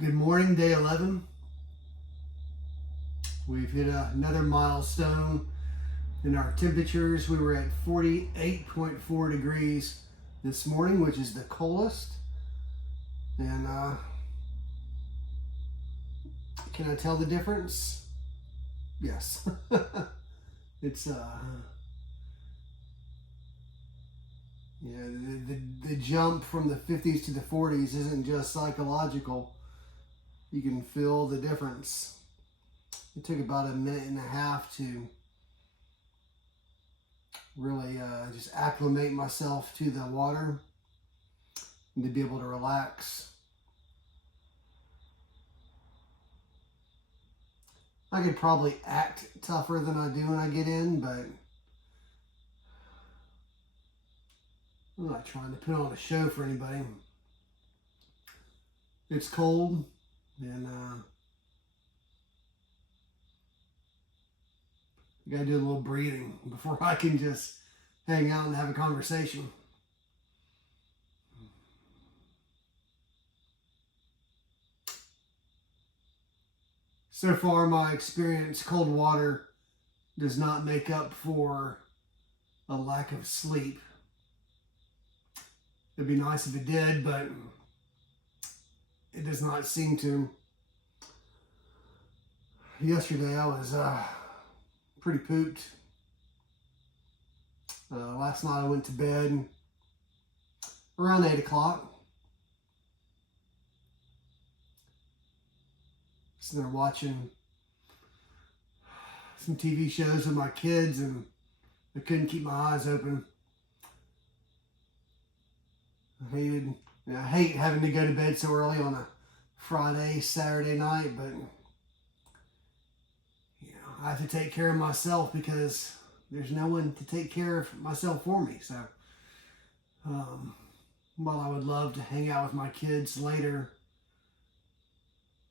Good morning, day 11. We've hit another milestone in our temperatures. We were at 48.4 degrees this morning, which is the coldest. And can I tell the difference? Yes. It's the jump from the 50s to the 40s isn't just psychological. You can feel the difference. It took about a minute and a half to really just acclimate myself to the water and to be able to relax. I could probably act tougher than I do when I get in, but I'm not trying to put on a show for anybody. It's cold, and you gotta do a little breathing before I can just hang out and have a conversation. So far, my experience, cold water does not make up for a lack of sleep. It'd be nice if it did, but it does not seem to. Yesterday, I was pretty pooped. Last night, I went to bed around 8 o'clock. Sitting there watching some TV shows with my kids, and I couldn't keep my eyes open. I hate having to go to bed so early on a Friday, Saturday night, but I have to take care of myself because there's no one to take care of myself for me. So while I would love to hang out with my kids later,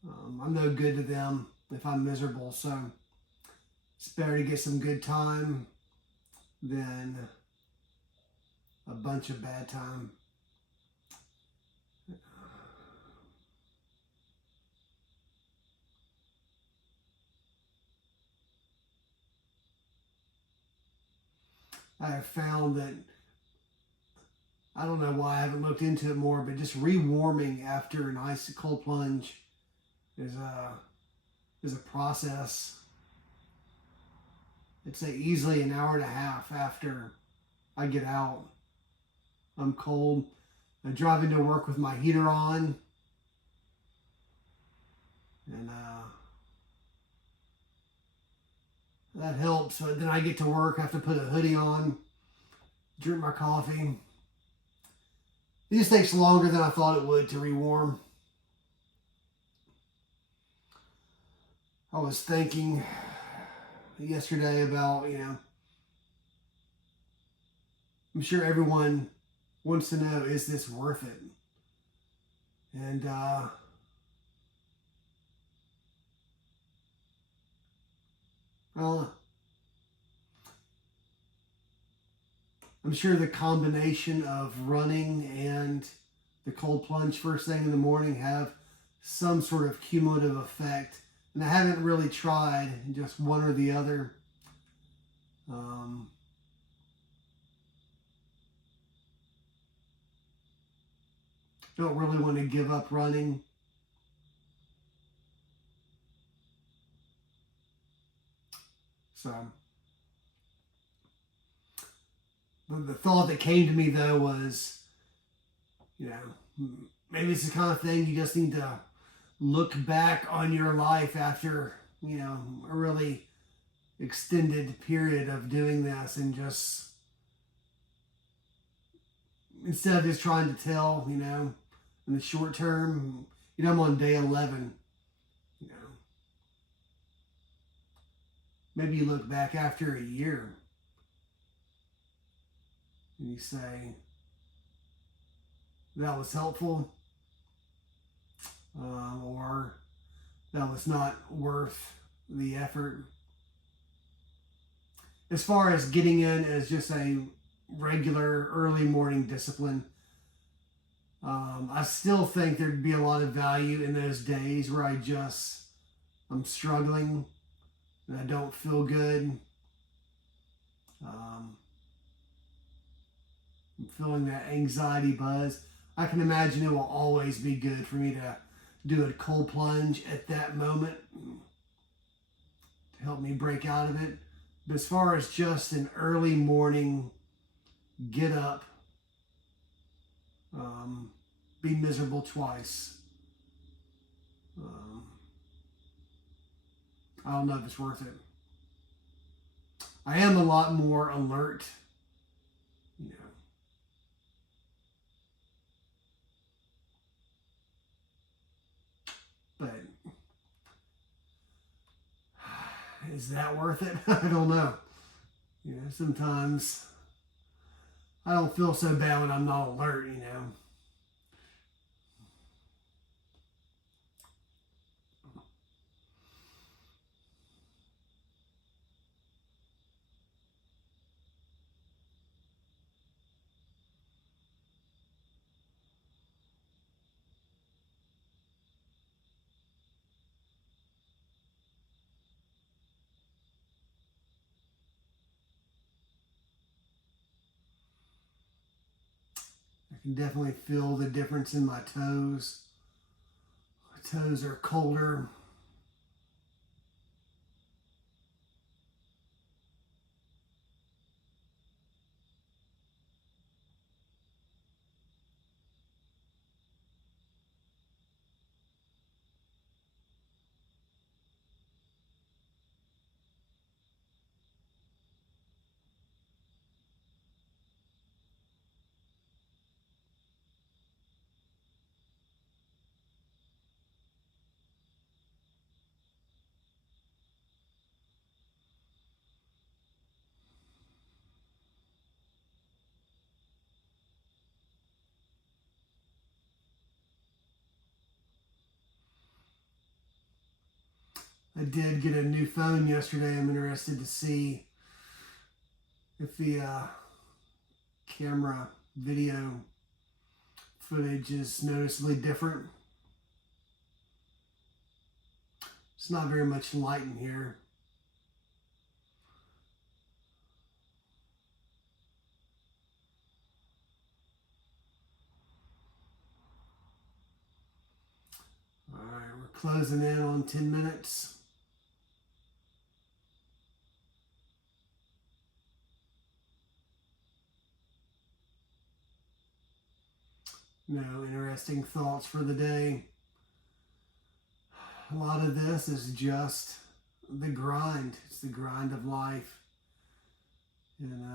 I'm no good to them if I'm miserable. So it's better to get some good time than a bunch of bad time. I have found that, I don't know why I haven't looked into it more, but just rewarming after an ice cold plunge is a process. I'd say easily an hour and a half after I get out. I'm cold. I'm driving to work with my heater on, and that helps. But then I get to work, I have to put a hoodie on, drink my coffee. It just takes longer than I thought it would to rewarm. I was thinking yesterday about, I'm sure everyone wants to know, is this worth it? And I'm sure the combination of running and the cold plunge first thing in the morning have some sort of cumulative effect. And I haven't really tried just one or the other. Don't really want to give up running. So the thought that came to me though was, maybe it's the kind of thing you just need to look back on your life after, a really extended period of doing this, and just, instead of just trying to tell, in the short term, I'm on day 11, maybe you look back after a year and you say, that was helpful, or that was not worth the effort. As far as getting in as just a regular early morning discipline, I still think there'd be a lot of value in those days where I'm struggling and I don't feel good. I'm feeling that anxiety buzz. I can imagine it will always be good for me to do a cold plunge at that moment to help me break out of it. But as far as just an early morning get up, be miserable twice, I don't know if it's worth it. I am a lot more alert, you know. But is that worth it? I don't know. You know, sometimes I don't feel so bad when I'm not alert, you know. I can definitely feel the difference in my toes. My toes are colder. I did get a new phone yesterday. I'm interested to see if the camera video footage is noticeably different. It's not very much light in here. All right, we're closing in on 10 minutes. No interesting thoughts for the day. A lot of this is just the grind. It's the grind of life. And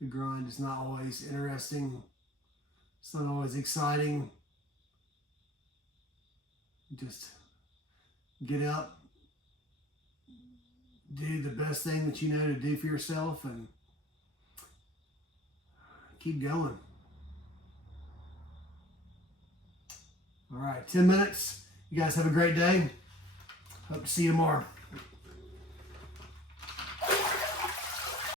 the grind is not always interesting. It's not always exciting. Just get up, do the best thing that you know to do for yourself, and keep going. All right, 10 minutes. You guys have a great day. Hope to see you tomorrow.